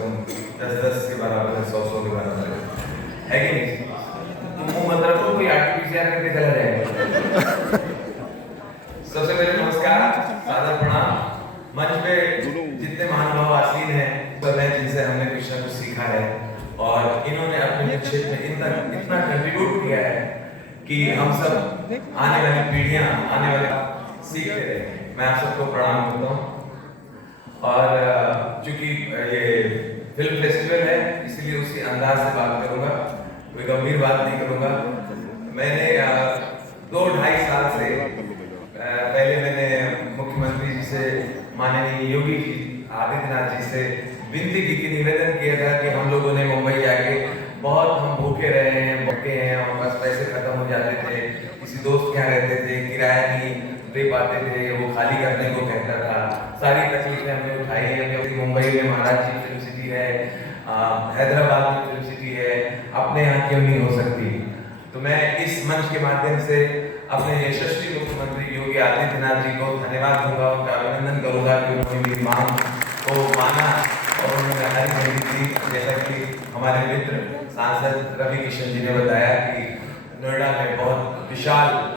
कम 10-10 के बराबर है, 100-100 के बराबर है कि नहीं? तो मुंह मत रखो, कोई आरटीपीसीआर करके चला जाएगा। सबसे पहले नमस्कार, सादर प्रणाम। मंच पे जितने महानुभाव आसीन हैं, सब हैं जिनसे हमने कुछ ना कुछ सीखा है और इन्होंने अपने क्षेत्र में इतना कंट्रीब्यूट किया है कि हम सब आने वाली पीढ़ियां, आने वाले सीखते रहे। मैं आप सबको प्रणाम करता हूँ। और चूंकि ये फिल्म फेस्टिवल है, इसलिए उसी अंदाज से बात करूंगा, कोई गंभीर बात नहीं करूंगा। मैंने 2-2.5 साल से पहले मैंने मुख्यमंत्री जी से, माननीय योगी जी आदित्यनाथ जी से विनती की, निवेदन किया था कि हम लोगों ने मुंबई जाके बहुत हम भूखे रहे हैं, भूखे हैं, हमारे पास पैसे खत्म हो जाते थे, किसी दोस्त के यहाँ रहते थे, किराया नहीं दे पाते थे, वो खाली करने को कहता था। सारी तकलीफें हमने उठाई है। मुंबई में महाराज जी फिल्म सिटी है, हैदराबाद में फिल्म सिटी है, अपने यहाँ क्यों नहीं हो सकती? तो मैं इस मंच के माध्यम से अपने यशस्वी मुख्यमंत्री योगी आदित्यनाथ जी को धन्यवाद दूंगा, उनका अभिनंदन करूंगा कि उन्होंने मेरी मांग को माना और उन्होंने हमारी मदद की। जैसा कि हमारे मित्र सांसद रवि किशन जी ने बताया कि नोएडा में बहुत विशाल